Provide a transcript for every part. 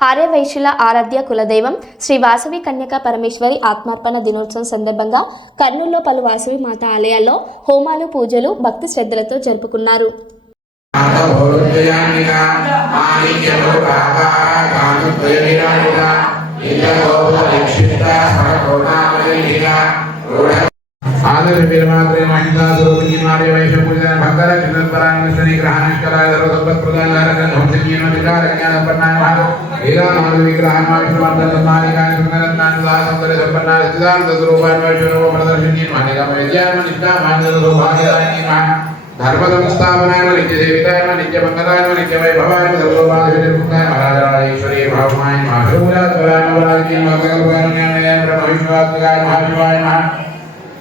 ఆర్యవైశ్యుల ఆరాధ్య కులదైవం శ్రీ వాసవి కన్యక పరమేశ్వరి ఆత్మార్పణ దినోత్సవం సందర్భంగా కర్నూలులో పలు వాసవి మాత ఆలయాల్లో హోమాలు పూజలు భక్తి శ్రద్ధలతో జరుపుకున్నారు. भगत विलवाते महिंदा सरोपनी मारे वैश्य पूजन भंगर किरण परायण शनि ग्रहण करा धरो संपत प्रदान हरन होतनीय न विकार ज्ञान अपना भाग हेरा माल विग्रह माल समाप्त माल का सुंदर नाम दास सुंदर अपना सिद्धांत स्वरूपान वैश्य रूप प्रदर्शनी मानेगा मैं जय मन निष्ठा मान सौभाग्य रानी मान धर्म संस्थापनाय मन नित्य देविताय मन नित्य मंगलाय मन नित्य वैभवाय मन सर्वोपाधि विनिर्मुक्ताय महाराजाईश्वरी भावमाय महाभूरा त्वराय महाराज की मंगल परमाय ब्रह्म विश्वात्मकाय महाशिवाय महा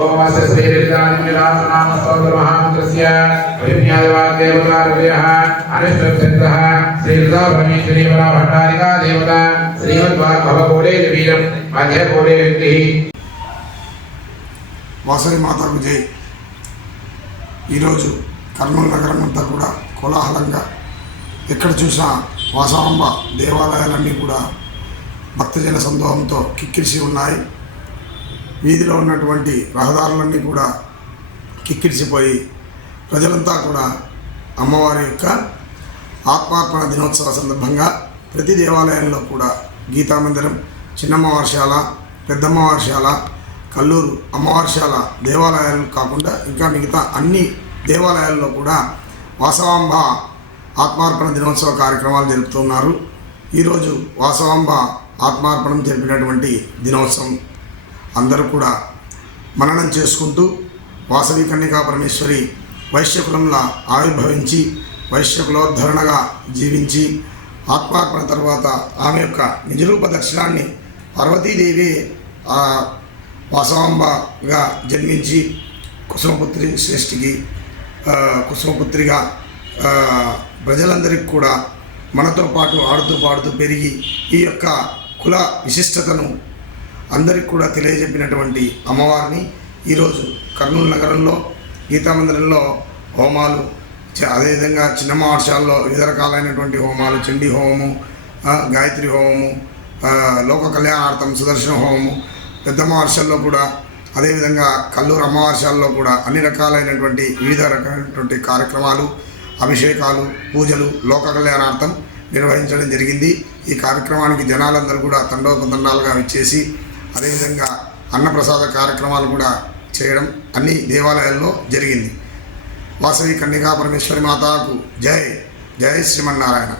సమర్పయామి యథా లలితా సహస్రనామార్జున పూజాం చ కరిష్యే ఓం అస్య శ్రీలలితాని విలాసనామ స్తోత్ర మహామంత్రస్య. పరిజ్ఞాయవాదేవతా హృదయః అనిష్టచంద్రः. శ్రీలతా పరమేశ్వరీ పరా భట్టారికా దేవత. వీరం వ్యక్తి వాసవి మాతకు జై. ఈరోజు కర్నూలు నగరం అంతా కూడా కోలాహలంగా ఎక్కడ చూసినా వాసవాంబ దేవాలయాలన్నీ కూడా భక్తజన సందోహంతో కిక్కిరిసి ఉన్నాయి. వీధిలో ఉన్నటువంటి రహదారులన్నీ కూడా కిక్కిరిసిపోయి ప్రజలంతా కూడా అమ్మవారి యొక్క ఆత్మార్పణ దినోత్సవ సందర్భంగా ప్రతి దేవాలయంలో కూడా గీతామందిరం చిన్నమ్మవారిశాల పెద్దమ్మవారిశాల కల్లూరు అమ్మవారిశాల దేవాలయాలు కాకుండా ఇంకా మిగతా అన్ని దేవాలయాల్లో కూడా వాసవాంబ ఆత్మార్పణ దినోత్సవ కార్యక్రమాలు జరుపుతున్నారు. ఈరోజు వాసవాంబ ఆత్మార్పణం జరిపినటువంటి దినోత్సవం అందరూ కూడా మననం చేసుకుంటూ వాసవి కన్యకా పరమేశ్వరి వైశ్యకులంలా ఆవిర్భవించి వైశ్యకులోద్ధరణగా జీవించి ఆత్మార్పణ తర్వాత ఆమె యొక్క నిజరూప దర్శనాన్ని పార్వతీదేవి వాసవాంబగా జన్మించి కుసుమపుత్రి శ్రేష్ఠికి కుసుమపుత్రిగా ప్రజలందరికీ కూడా మనతో పాటు ఆడుతూ పాడుతూ పెరిగి ఈ యొక్క కుల విశిష్టతను అందరికి కూడా తెలియజెప్పినటువంటి అమ్మవారిని ఈరోజు కర్నూలు నగరంలో గీతామందిరంలో హోమాలు చ- అదేవిధంగా చిన్నమ్మ వర్షాల్లో వివిధ రకాలైనటువంటి హోమాలు చండీ హోమము గాయత్రి హోమము లోక కళ్యాణార్థం సుదర్శన హోమము పెద్దమ్మ వర్షాల్లో కూడా అదేవిధంగా కల్లూరు అమ్మవార్షాల్లో కూడా అన్ని రకాలైనటువంటి వివిధ రకాలైనటువంటి కార్యక్రమాలు అభిషేకాలు పూజలు లోక కళ్యాణార్థం నిర్వహించడం జరిగింది. ఈ కార్యక్రమానికి జనాలందరూ కూడా తండోపతండాలుగా ఇచ్చేసి అదేవిధంగా అన్నప్రసాద కార్యక్రమాలు కూడా చేయడం అన్ని దేవాలయాల్లో జరిగింది. వాసవి కన్యకా పరమేశ్వరి మాతాకు జై జై శ్రీమన్నారాయణ.